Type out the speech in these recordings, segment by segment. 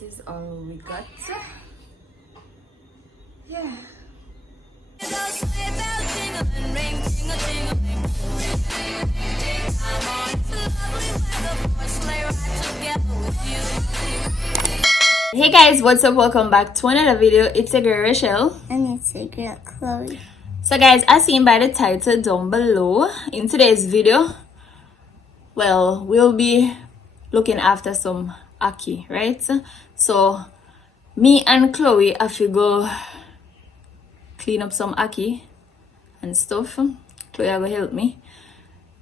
this is all we got. Yeah. Hey guys, what's up? Welcome back to another video. It's a girl Rachel and it's a girl Chloe. So guys, as seen by the title down below, in today's video, well, we'll be looking after some Ackee, right? So me and Chloe have to go clean up some Ackee and stuff. Chloe will help me.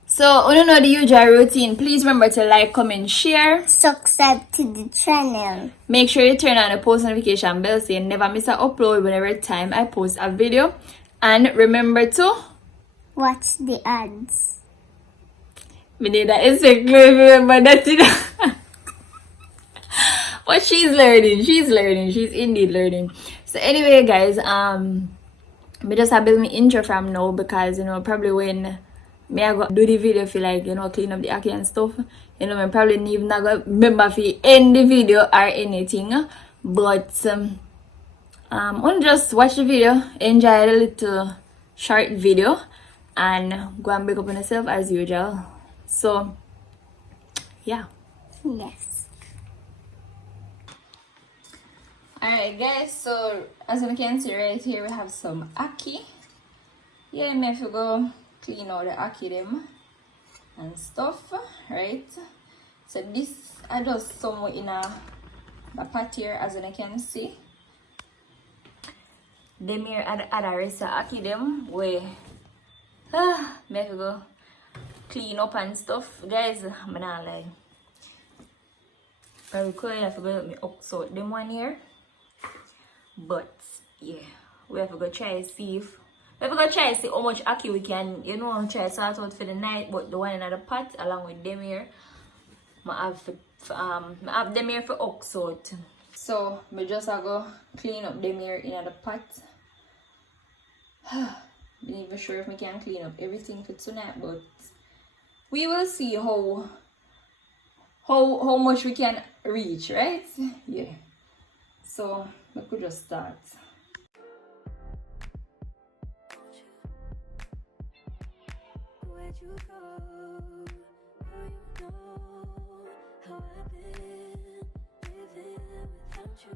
So, you know the usual routine. Please remember to like, comment, share. Subscribe to the channel. Make sure you turn on the post notification bell so you never miss an upload whenever time I post a video. And remember to watch the ads. We need that expect Chloe remember that. But she's learning. She's indeed learning. So anyway guys, me just have build me intro from now because probably when me I go do the video feel like clean up the Ackee and stuff, me probably even not go remember if you end the video or anything, but only just watch the video, enjoy the little short video, and go and make up on yourself as usual. So yeah. Yes. Alright guys, so as you can see right here we have some Ackee. Yeah, me have to go clean out the Ackee them and stuff, right? So this I just somewhere in a pot here as you can see. Them here are the other rest of Ackee them where me have to go clean up and stuff. Guys, I'm not lie. Probably could have to go help me up so them one here. But yeah, we have to go try to see if how much Ackee we can, try to sort out for the night. But the one in the pot along with them here, I have them here for ox out. So I just have to clean up them here in the pot. I'm not even sure if we can clean up everything for tonight, but we will see how much we can reach, right? Yeah. So we could just start. Where'd you go? Now you know how I've been living without you.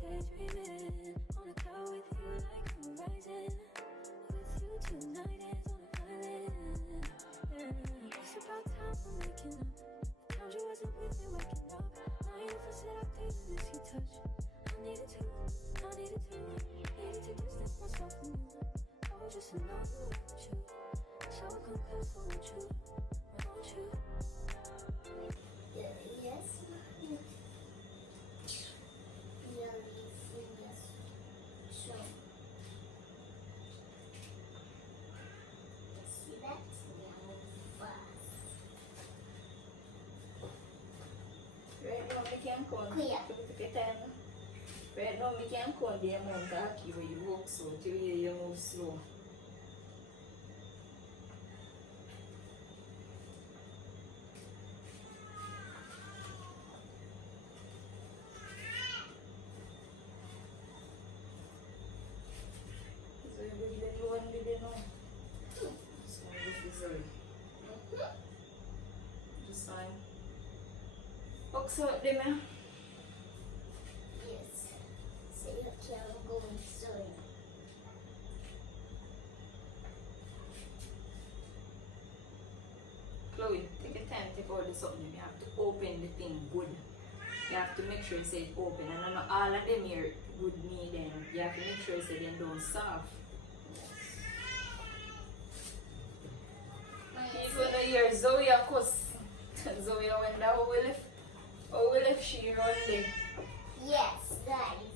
Daydreaming on a cloud with you like a horizon. With you tonight is on an island. Yeah. It's about time we're waking up. Found you wasn't with me waking up. Now you for said I couldn't miss your touch. I needed to distance myself from you. Oh, just to know you want you. So I come close, I want you. Yes. Yes. So see that? Right now we can't count. Right now we can't count the amount of Ackee where you walk so till you move slow. So them yes. So you can go and sew. Chloe, take your time, take all this something. You have to open the thing good. You have to make sure you say it open. And not all of them here would need them. You have to make sure you say them don't soft. People know your Zoe, of course. Zoe went down. How we left she running? Yes, guys.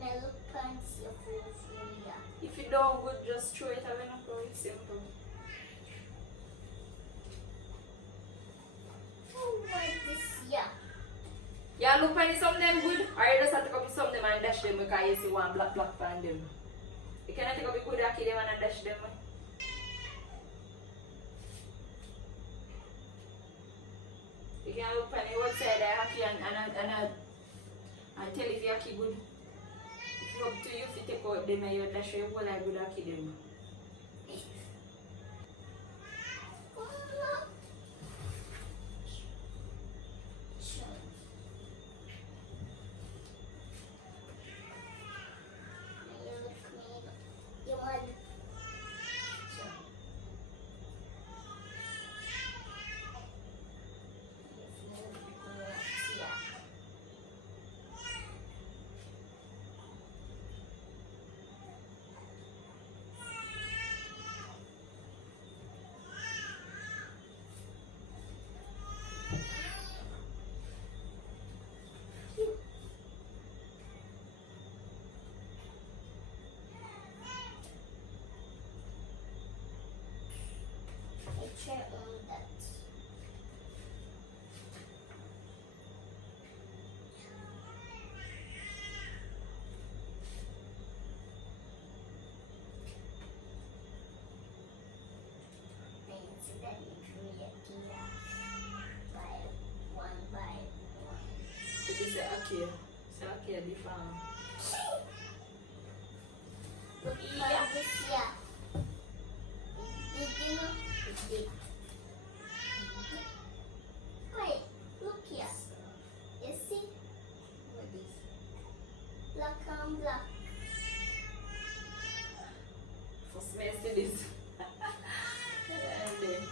Now look fancy of here. If you don't good, just throw it away. Not very simple. Oh, what this here? Yeah, look when some of them good. Or you just have to copy some of them and dash them because you see one black on them. You cannot take up a good Ackee them and dash them. You can look on the outside the Ackee and tell if your Ackee good. If you up to you if you take out them and you dash your whole like good Ackee them. Chair on that. Things that you create here by one by one. It is the Ackee. So Ackee the farm. Look Yeah. at this here. Did you know? It's big. Wait, look here. You see? What is black and black? First me see this. And then,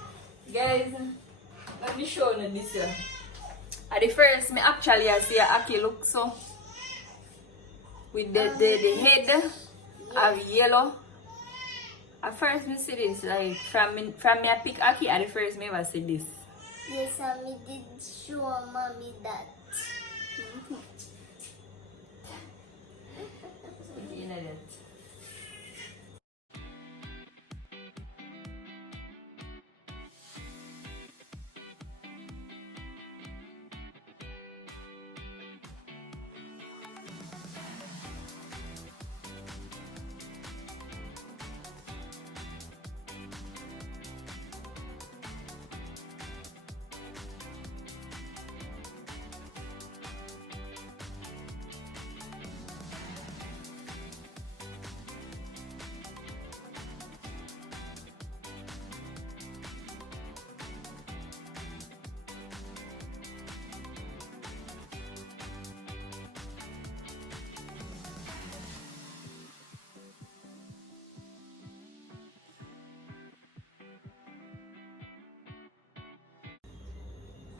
guys, let me show you this here. At the first, me actually I see a Ackee look so with the head of yellow. At first me see this like from me I pick Ackee. At the first me ever see this. Yes, mommy did show mommy that. So, you know that.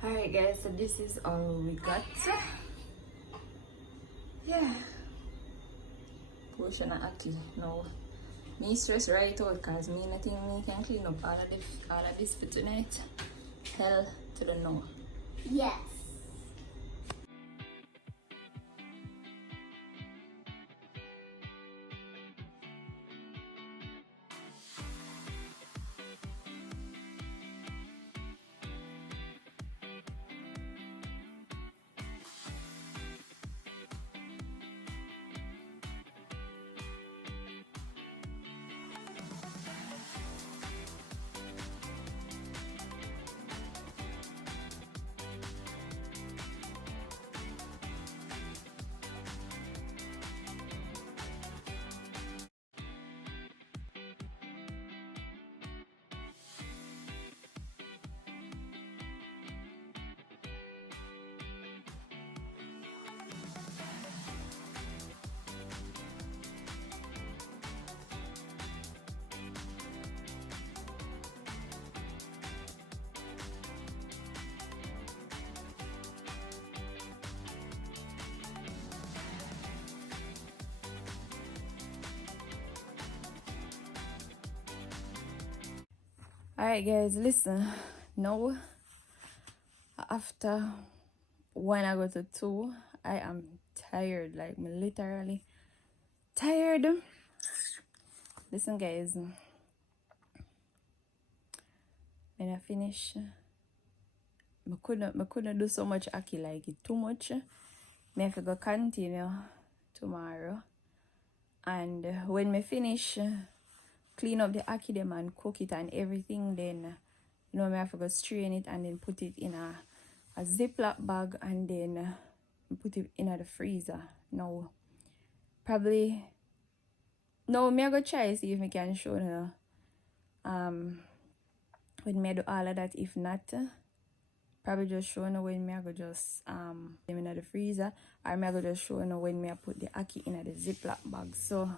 Alright guys, so this is all we got. Yeah. Portion of Ackee. Now, me stress right out because me nothing me can clean up all of this for tonight. Hell to the no. Yes. Alright guys, listen. Now after 1 I go to 2, I am tired, like me literally tired. Listen guys, when I finish, I couldn't do so much Ackee, like it too much. Me have to go continue tomorrow, and when me finish clean up the Ackee them and cook it and everything, then you know me have to go strain it and then put it in a a Ziploc bag and then put it in the freezer. Now, probably, no, me I go try see if I can show you when me do all of that. If not, probably just show you when me I go just them in the freezer, or me I go just show you when me I put the ackee in the Ziploc bag. So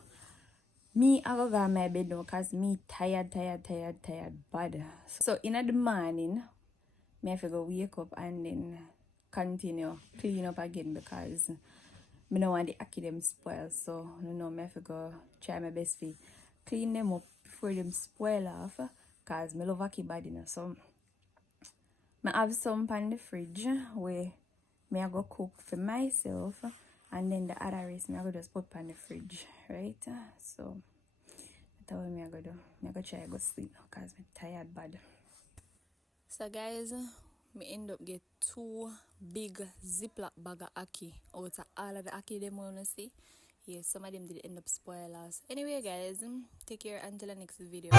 me I go to my bed now because me tired bad. So in the morning, me have to go wake up and then continue clean up again because me don't want the ackee them spoil. So you know me have to go try my best to clean them up before them spoil off because me love ackee bad, you know. So I have some pan the fridge where me I go cook for myself, and then the other rest me I go just put pan the fridge, right? So that's what me I go do. Me I go try go sleep now because I'm tired bad. So guys, me end up get 2 big Ziploc bag of ackee out of all of the ackee them wanna see. Yeah, some of them did end up spoilers. Anyway guys, take care until the next video.